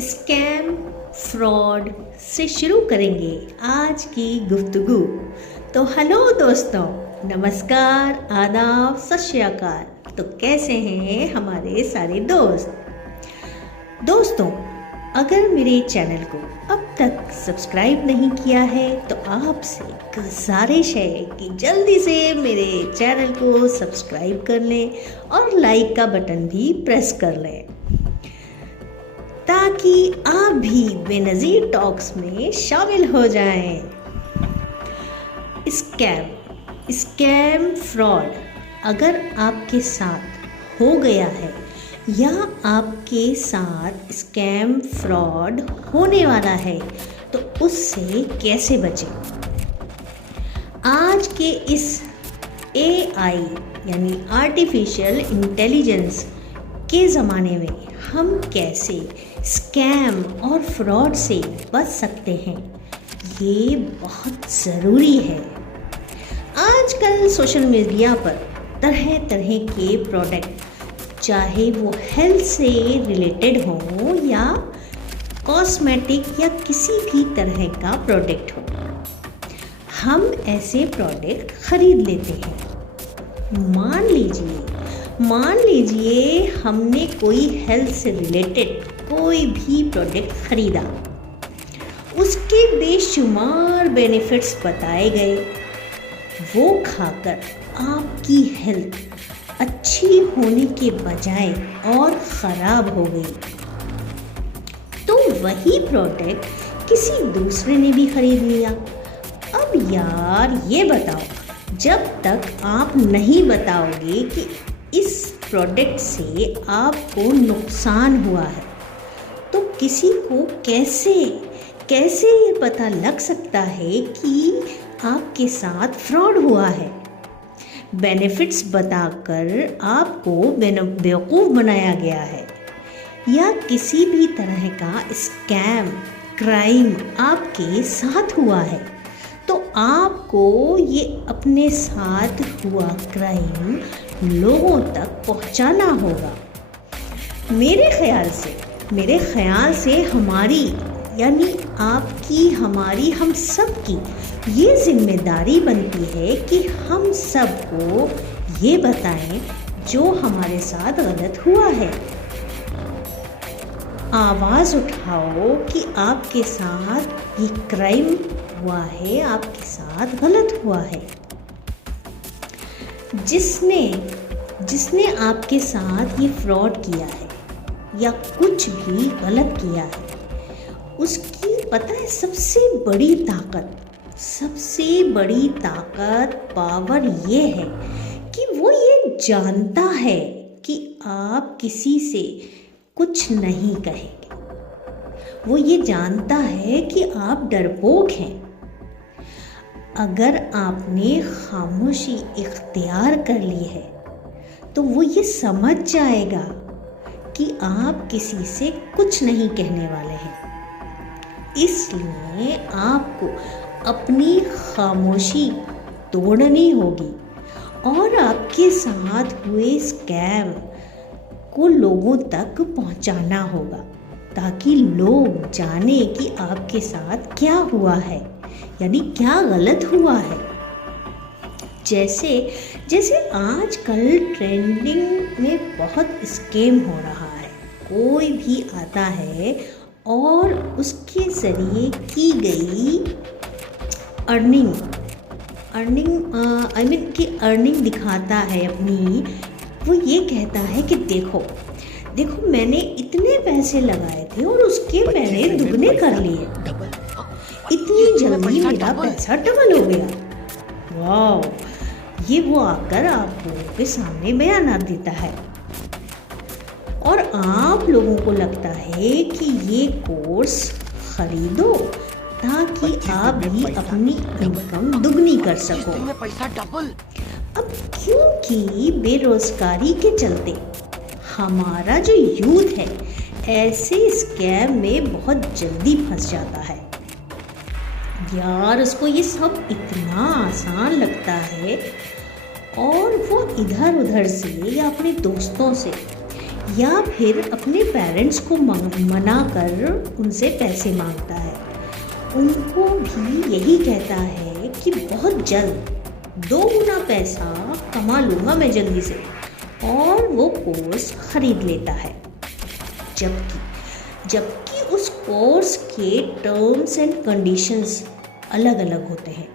Scam fraud से शुरू करेंगे आज की गुफ्तगू। तो हेलो दोस्तों, नमस्कार, आदाब, सत श्री अकाल। तो कैसे हैं हमारे सारे दोस्तों, अगर मेरे चैनल को अब तक सब्सक्राइब नहीं किया है तो आपसे गुजारिश है कि जल्दी से मेरे चैनल को सब्सक्राइब कर लें और लाइक का बटन भी प्रेस कर लें ताकि आप भी बेनज़ीर टॉक्स में शामिल हो जाएं। स्कैम फ्रॉड अगर आपके साथ हो गया है या आपके साथ स्कैम फ्रॉड होने वाला है तो उससे कैसे बचें। आज के इस AI यानी आर्टिफिशियल इंटेलिजेंस के ज़माने में हम कैसे स्कैम और फ्रॉड से बच सकते हैं, ये बहुत ज़रूरी है। आजकल सोशल मीडिया पर तरह तरह के प्रोडक्ट, चाहे वो हेल्थ से रिलेटेड हो या कॉस्मेटिक या किसी भी तरह का प्रोडक्ट हो, हम ऐसे प्रोडक्ट खरीद लेते हैं। मान लीजिए हमने कोई हेल्थ से रिलेटेड कोई भी प्रोडक्ट खरीदा, उसके बेशुमार बेनिफिट्स बताए गए, वो खाकर आपकी हेल्थ अच्छी होने के बजाय और ख़राब हो गई, तो वही प्रोडक्ट किसी दूसरे ने भी खरीद लिया। अब यार ये बताओ, जब तक आप नहीं बताओगे कि इस प्रोडक्ट से आपको नुकसान हुआ है तो किसी को कैसे ये पता लग सकता है कि आपके साथ फ्रॉड हुआ है। बेनिफिट्स बताकर आपको बेवकूफ़ बनाया गया है या किसी भी तरह का स्कैम क्राइम आपके साथ हुआ है, तो आपको ये अपने साथ हुआ क्राइम लोगों तक पहुंचाना होगा। मेरे ख्याल से हमारी यानी आपकी, हमारी, हम सब की ये जिम्मेदारी बनती है कि हम सबको ये बताएं जो हमारे साथ गलत हुआ है। आवाज़ उठाओ कि आपके साथ ये क्राइम हुआ है, आपके साथ गलत हुआ है। जिसने आपके साथ ये फ्रॉड किया है या कुछ भी गलत किया है, उसकी पता है सबसे बड़ी ताकत पावर ये है कि वो ये जानता है कि आप किसी से कुछ नहीं कहेंगे। वो ये जानता है कि आप डरपोक हैं। अगर आपने खामोशी इख्तियार कर ली है तो वो ये समझ जाएगा कि आप किसी से कुछ नहीं कहने वाले हैं। इसलिए आपको अपनी खामोशी तोड़नी होगी और आपके साथ हुए स्कैम को लोगों तक पहुंचाना होगा ताकि लोग जाने कि आपके साथ क्या हुआ है, यानी क्या गलत हुआ है। जैसे आजकल ट्रेंडिंग में बहुत स्कैम हो रहा है। कोई भी आता है और उसके ज़रिए की गई अर्निंग दिखाता है अपनी। वो ये कहता है कि देखो मैंने इतने पैसे लगाए थे और उसके मैंने दुगने कर लिए, इतनी जल्दी मेरा पैसा डबल हो गया। वाह, ये वो आकर आप लोगों के सामने बयान देता है और आप लोगों को लगता है कि ये कोर्स खरीदो ताकि आप भी अपनी इनकम दुगनी कर सको। अब क्योंकि बेरोजगारी के चलते हमारा जो यूथ है ऐसे स्कैम में बहुत जल्दी फंस जाता है। यार, उसको ये सब इतना आसान लगता है और वो इधर उधर से या अपने दोस्तों से या फिर अपने पेरेंट्स को मना कर उनसे पैसे मांगता है। उनको भी यही कहता है कि बहुत जल्द 2 गुना पैसा कमा लूँगा मैं जल्दी से, और वो कोर्स खरीद लेता है। जबकि उस कोर्स के टर्म्स एंड कंडीशंस अलग अलग होते हैं।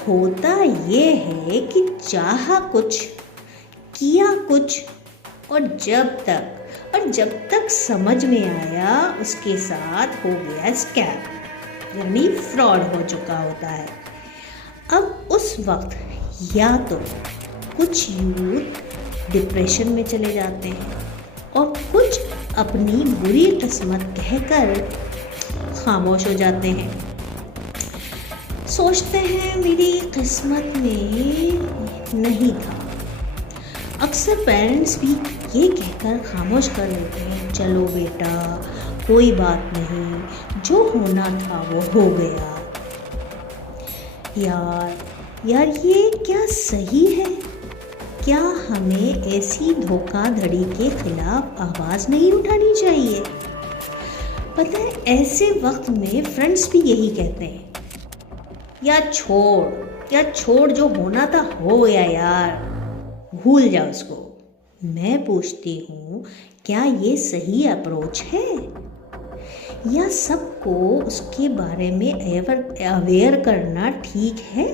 होता ये है कि चाहा कुछ, किया कुछ, और जब तक समझ में आया उसके साथ हो गया स्कैम, यानी फ्रॉड हो चुका होता है। अब उस वक्त या तो कुछ यूथ डिप्रेशन में चले जाते हैं और कुछ अपनी बुरी किस्मत कहकर खामोश हो जाते हैं। सोचते हैं मेरी किस्मत में नहीं था। अक्सर पेरेंट्स भी ये कहकर खामोश कर लेते हैं, चलो बेटा कोई बात नहीं, जो होना था वो हो गया। यार ये क्या सही है? क्या हमें ऐसी धोखाधड़ी के खिलाफ आवाज़ नहीं उठानी चाहिए? पता है, ऐसे वक्त में फ्रेंड्स भी यही कहते हैं, यार छोड़, जो होना था हो गया यार, भूल जा उसको। मैं पूछती हूँ, क्या ये सही अप्रोच है? या सबको उसके बारे में अवेयर करना ठीक है?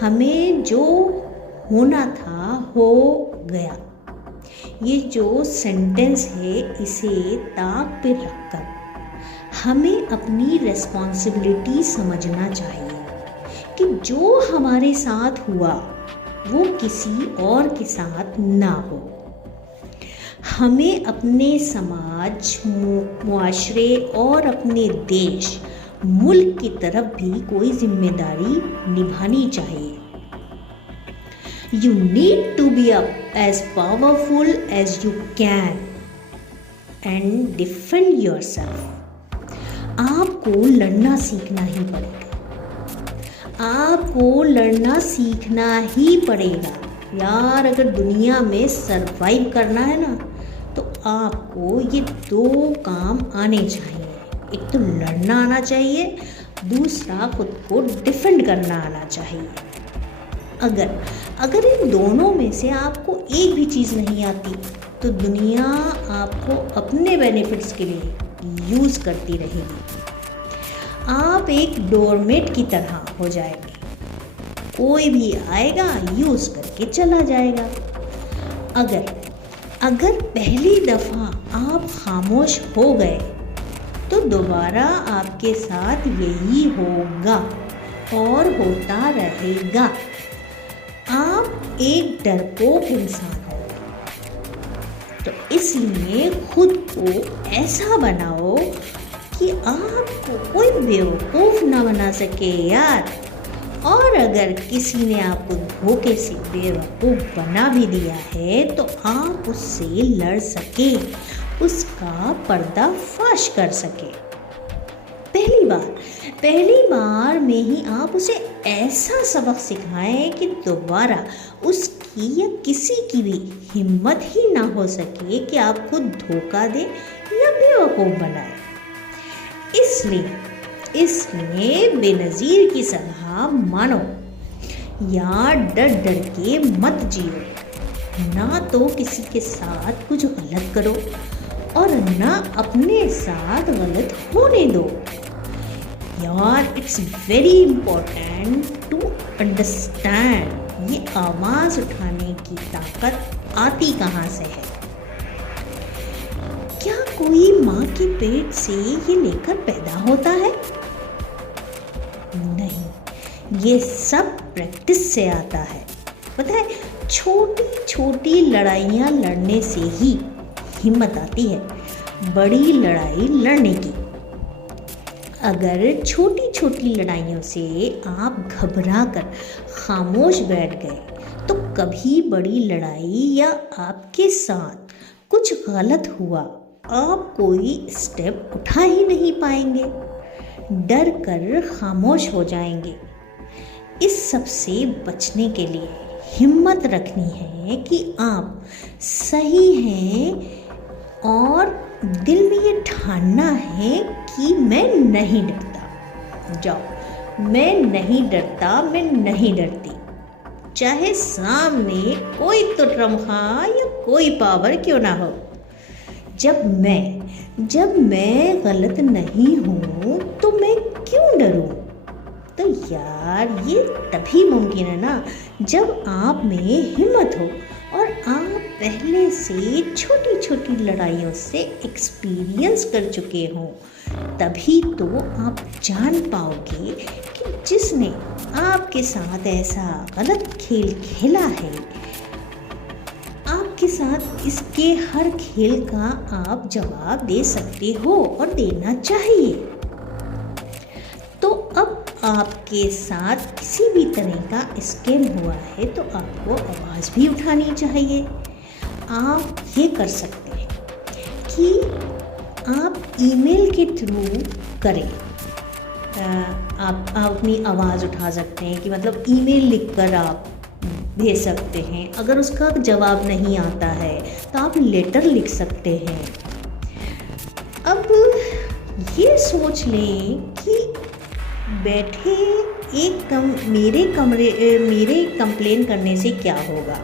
हमें जो होना था हो गया, ये जो सेंटेंस है इसे ताक पे रखकर हमें अपनी रिस्पॉन्सिबिलिटी समझना चाहिए कि जो हमारे साथ हुआ वो किसी और के साथ ना हो। हमें अपने समाज, मुआशरे और अपने देश, मुल्क की तरफ भी कोई जिम्मेदारी निभानी चाहिए। You need to be as powerful as you can and defend yourself. आपको लड़ना सीखना ही पड़ेगा। यार अगर दुनिया में सरवाइव करना है ना, तो आपको ये 2 काम आने चाहिए। एक तो लड़ना आना चाहिए, दूसरा खुद को डिफेंड करना आना चाहिए। अगर इन दोनों में से आपको एक भी चीज़ नहीं आती, तो दुनिया आपको अपने बेनिफिट्स के लिए यूज़ करती रहेगी। आप एक डोरमेट की तरह हो जाएंगे, कोई भी आएगा यूज़ करके चला जाएगा। अगर पहली दफ़ा आप खामोश हो गए, तो दोबारा आपके साथ यही होगा और होता रहेगा। आप एक डरपोक इंसान हो, तो इसलिए खुद को ऐसा बनाओ कि आपको कोई बेवकूफ़ ना बना सके यार। और अगर किसी ने आपको धोखे से बेवकूफ़ बना भी दिया है, तो आप उससे लड़ सके, उसका पर्दाफाश कर सके। पहली बार में ही आप उसे ऐसा सबक सिखाएं कि दोबारा उसकी या किसी की भी हिम्मत ही ना हो सके कि आपको धोखा दे या बेवकूफ़ बनाए। इसलिए बेनज़ीर की सलाह मानो या डर के मत जियो। ना तो किसी के साथ कुछ गलत करो और ना अपने साथ गलत होने दो। यार it's very important to understand ये आवाज़ उठाने की ताकत आती कहाँ से है। क्या कोई माँ के पेट से ये लेकर पैदा होता है? नहीं, ये सब प्रैक्टिस से आता है। पता है, छोटी छोटी लड़ाइयाँ लड़ने से ही हिम्मत आती है बड़ी लड़ाई लड़ने की। अगर छोटी छोटी लड़ाइयों से आप घबरा कर खामोश बैठ गए, तो कभी बड़ी लड़ाई या आपके साथ कुछ गलत हुआ, आप कोई स्टेप उठा ही नहीं पाएंगे, डर कर खामोश हो जाएंगे। इस सब से बचने के लिए हिम्मत रखनी है कि आप सही हैं और दिल में ये ठानना है कि मैं नहीं डरता। जाओ, मैं नहीं डरता, मैं नहीं डरती, चाहे सामने कोई तो ट्रम्खा या कोई पावर क्यों ना हो। जब मैं गलत नहीं हूँ तो मैं क्यों डरूँ? तो यार ये तभी मुमकिन है ना जब आप में हिम्मत हो और आप पहले से छोटी छोटी लड़ाइयों से एक्सपीरियंस कर चुके हों। तभी तो आप जान पाओगे कि जिसने आपके साथ ऐसा गलत खेल खेला है, आपके साथ इसके हर खेल का आप जवाब दे सकते हो और देना चाहिए। तो अब आपके साथ किसी भी तरह का स्कैम हुआ है तो आपको आवाज़ भी उठानी चाहिए। आप ये कर सकते हैं कि आप ईमेल के थ्रू करें। आप अपनी आवाज़ उठा सकते हैं कि मतलब ईमेल लिखकर आप भेज सकते हैं। अगर उसका जवाब नहीं आता है तो आप लेटर लिख सकते हैं। अब ये सोच लें कि बैठे मेरे कंप्लेन करने से क्या होगा।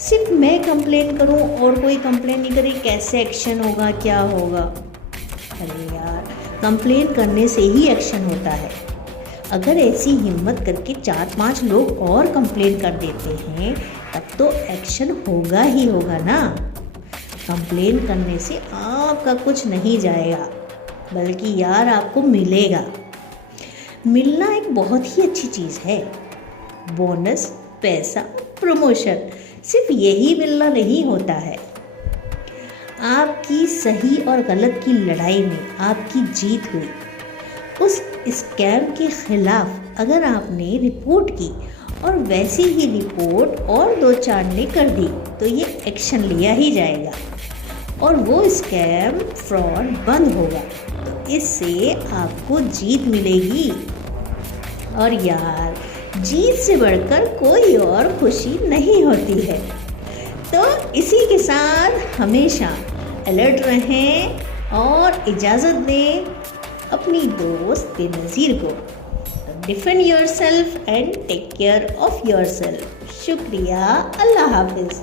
सिर्फ मैं कंप्लेन करूं और कोई कंप्लेन नहीं करे, कैसे एक्शन होगा, क्या होगा? अरे यार, कंप्लेन करने से ही एक्शन होता है। अगर ऐसी हिम्मत करके 4-5 लोग और कंप्लेन कर देते हैं तब तो एक्शन होगा ही होगा ना। कंप्लेन करने से आपका कुछ नहीं जाएगा, बल्कि यार आपको मिलेगा। मिलना एक बहुत ही अच्छी चीज़ है। बोनस, पैसा, प्रमोशन, सिर्फ यही मिलना नहीं होता है। आपकी सही और गलत की लड़ाई में आपकी जीत हुई। उस स्कैम के खिलाफ अगर आपने रिपोर्ट की और वैसी ही रिपोर्ट और 2-4 ने कर दी तो ये एक्शन लिया ही जाएगा और वो स्कैम फ्रॉड बंद होगा। तो इससे आपको जीत मिलेगी। और यार, जीत से बढ़कर कोई और खुशी नहीं होती है। तो इसी के साथ हमेशा अलर्ट रहें और इजाज़त दें अपनी दोस्त बेनज़ीर को। Defend yourself and take care of yourself. शुक्रिया। अल्लाह हाफिज़।